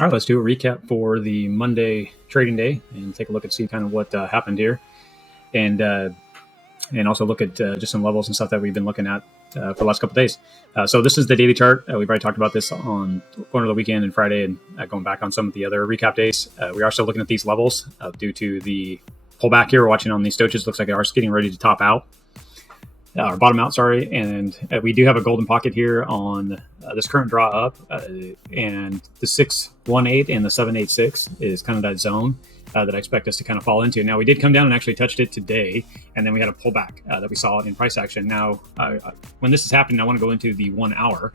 All right, let's do a recap for the Monday trading day and take a look and see kind of what happened here, and also look at just some levels and stuff that we've been looking at for the last couple of days. So this is the daily chart. We've already talked about this on going to the weekend and Friday, and going back on some of the other recap days. We are still looking at these levels due to the pullback here. We're watching on these stochastics. Looks like they are getting ready to top out. Or bottom out, sorry. And we do have a golden pocket here on this current draw up, and the 618 and the 786 is kind of that zone that I expect us to kind of fall into. Now, we did come down and actually touched it today, and then we had a pullback that we saw in price action. Now, when this is happening, I want to go into the 1 hour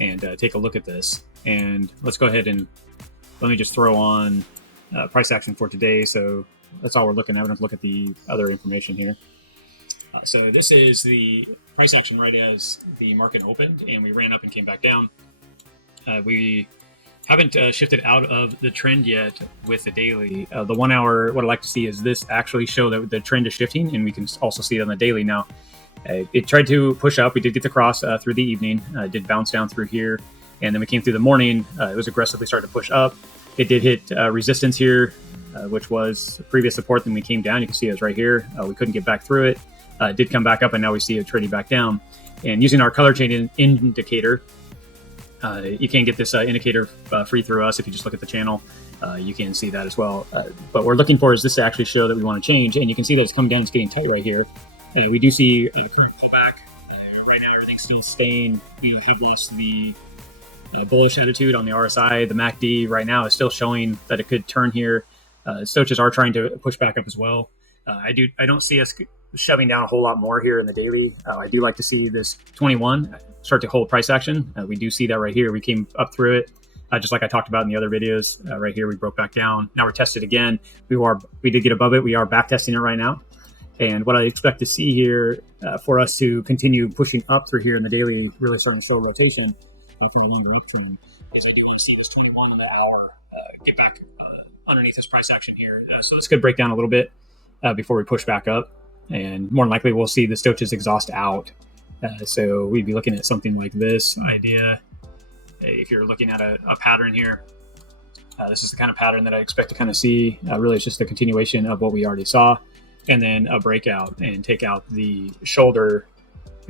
and take a look at this. And let's go ahead and let me just throw on price action for today. So that's all we're looking at. We're going to look at the other information here. So this is the price action right as the market opened, and we ran up and came back down. We haven't shifted out of the trend yet with the daily. The 1 hour, what I like to see is this actually show that the trend is shifting, and we can also see it on the daily. Now, it tried to push up. We did get the cross through the evening. It did bounce down through here, and then we came through the morning. It was aggressively starting to push up. It did hit resistance here, which was previous support. Then we came down. You can see it was right here. We couldn't get back through it. It did come back up, and now we see it trading back down. And using our color change indicator, you can get this indicator free through us. If you just look at the channel, you can see that as well. But what we're looking for is this to actually show that we want to change. And you can see that it's coming down. It's getting tight right here. And we do see a current pullback. Right now, everything's still staying. We have lost the bullish attitude on the RSI. The MACD right now is still showing that it could turn here. Stochastics are trying to push back up as well. I don't see us shoving down a whole lot more here in the daily. I do like to see this 21 start to hold price action. We do see that right here. We came up through it, just like I talked about in the other videos. Right here, we broke back down. Now we're tested again. We did get above it. We are back testing it right now. And what I expect to see here for us to continue pushing up through here in the daily, really starting to show rotation for a longer uptrend, is I do want to see this 21 on the hour get back underneath this price action here. So this could break down a little bit before we push back up. And more than likely, we'll see the stochastics exhaust out. So we'd be looking at something like this idea. If you're looking at a pattern here, this is the kind of pattern that I expect to kind of see. Really, it's just a continuation of what we already saw. And then a breakout and take out the shoulder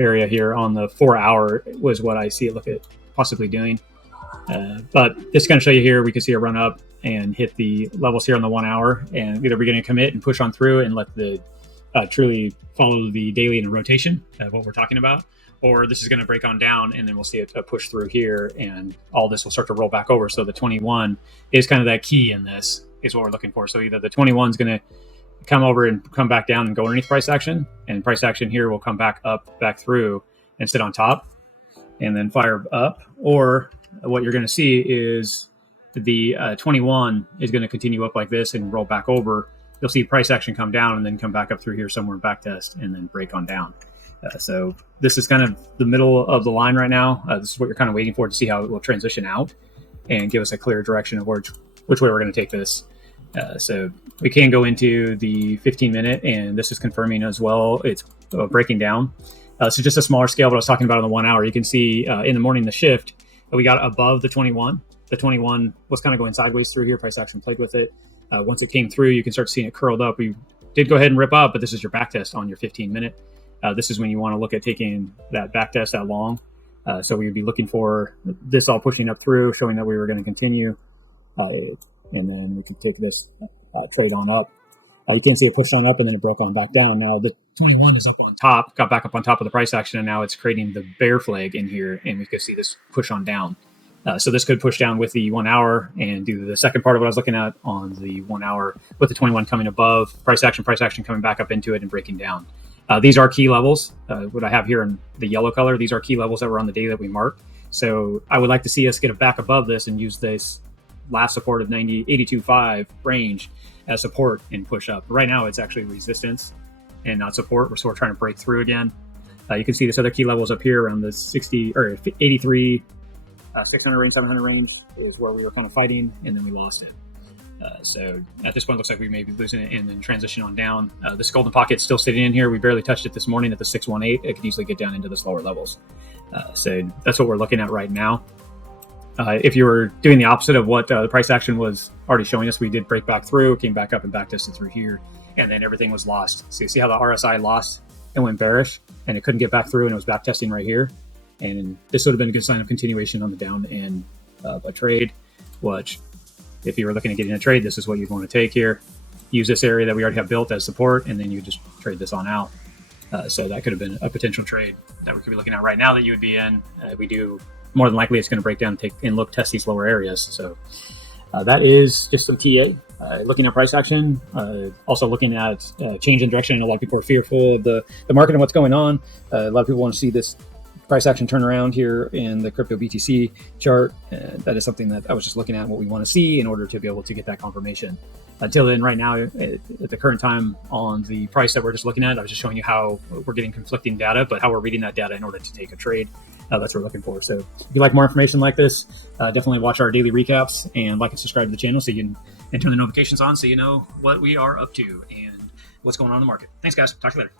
area here on the 4 hour was what I see it look at possibly doing. But this is going to show you here, we can see a run up and hit the levels here on the 1 hour. And either we're going to commit and push on through and let the truly follow the daily in a rotation of what we're talking about, or this is going to break on down and then we'll see a push through here and all this will start to roll back over. So the 21 is kind of that key in this is what we're looking for. So either the 21 is going to come over and come back down and go underneath price action, and price action here will come back up, back through and sit on top and then fire up, or what you're going to see is the 21 is going to continue up like this and roll back over. You'll see price action come down and then come back up through here somewhere, back test, and then break on down. So this is kind of the middle of the line right now. This is what you're kind of waiting for to see how it will transition out and give us a clear direction of which way we're going to take this. So we can go into the 15-minute, and this is confirming as well. It's breaking down. So just a smaller scale, what I was talking about on the 1 hour. You can see in the morning the shift, we got above the 21. The 21 was kind of going sideways through here. Price action played with it. Once it came through, you can start seeing it curled up. We did go ahead and rip up, but this is your back test on your 15-minute. This is when you want to look at taking that back test that long. So we would be looking for this all pushing up through, showing that we were going to continue. And then we could take this trade on up. You can see it pushed on up and then it broke on back down. Now the 21 is up on top, got back up on top of the price action, and now it's creating the bear flag in here, and we could see this push on down. So this could push down with the 1 hour and do the second part of what I was looking at on the 1 hour with the 21 coming above, price action coming back up into it and breaking down. These are key levels. What I have here in the yellow color, these are key levels that were on the day that we marked. So I would like to see us get it back above this and use this last support of 82.5 range as support and push up. Right now, it's actually resistance and not support. So we're trying to break through again. You can see this other key levels up here around the 60 or 83. 600 range, 700 range is where we were kind of fighting, and then we lost it. So at this point, it looks like we may be losing it and then transition on down. This golden pocket is still sitting in here. We barely touched it this morning at the 618. It could easily get down into the lower levels. So that's what we're looking at right now. If you were doing the opposite of what the price action was already showing us, we did break back through, came back up and back tested through here, and then everything was lost. So you see how the RSI lost and went bearish, and it couldn't get back through, and it was back testing right here. And this would have been a good sign of continuation on the down end of a trade, which if you were looking at getting a trade, this is what you'd want to take here. Use this area that we already have built as support, and then you just trade this on out. So that could have been a potential trade that we could be looking at right now that you would be in. We do, more than likely, it's going to break down and look test these lower areas. So that is just some TA. Looking at price action, also looking at change in direction. A lot of people are fearful of the market and what's going on. A lot of people want to see this price action turn around here in the crypto BTC chart. That is something that I was just looking at what we want to see in order to be able to get that confirmation. Until then, right now, at the current time on the price that we're just looking at, I was just showing you how we're getting conflicting data, but how we're reading that data in order to take a trade. That's what we're looking for. So if you like more information like this, definitely watch our daily recaps and like and subscribe to the channel so you can and turn the notifications on so you know what we are up to and what's going on in the market. Thanks, guys. Talk to you later.